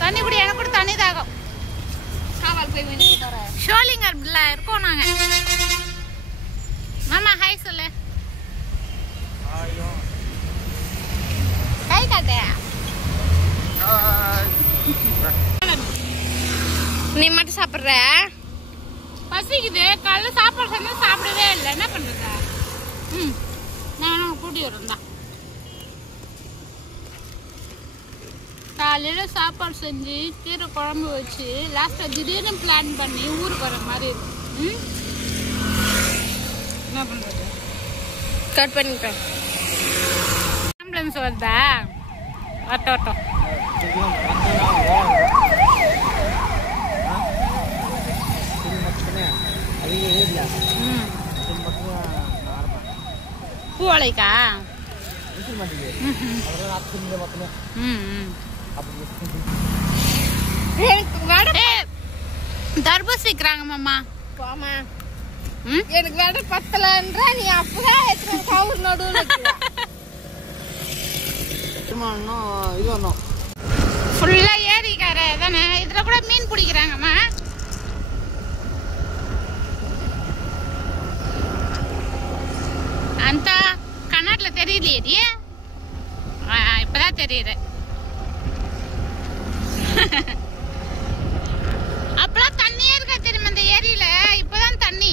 தண்ணி குடி எனக்கு கூட தண்ணி தாகம் ஷோலிங்கர்ல இருக்கோம் நாங்க மாமா ஹாய் சொல்லு கை காட்டு நீ மட்டும் சாப்பிடுற பசிக்குது காலைல சாப்பாடு செஞ்சு சாப்பிடவே இல்லை என்ன பண்றது நானும் கூட்டி வரேன் காலையில சாப்பாடு செஞ்சு கீரை குழம்பு வச்சு லாஸ்ட்ல திடீர்னு பிளான் பண்ணி ஊருக்கு வர மாதிரி இருக்கு என்ன பண்றது கட் பண்ணிட்டேன் ஆம்புலன்ஸ் வருதா வரட்டும் பூவளைக்கா தர்பூஸ் விற்கிறாங்க மாமா போமா எனக்கு வேட பத்தலன்ற நீ அப்பதான் கவுர் நடுவில் ஃபுல்லா ஏரிக்கார தானே இதுல கூட மீன் பிடிக்கிறாங்கம்மா அந்த கண்ணாடில தெரியலையே இப்பதான் தெரியுது அப்பெல்லாம் தண்ணியே இருக்கா தெரியுமா இந்த ஏரியில இப்பதான் தண்ணி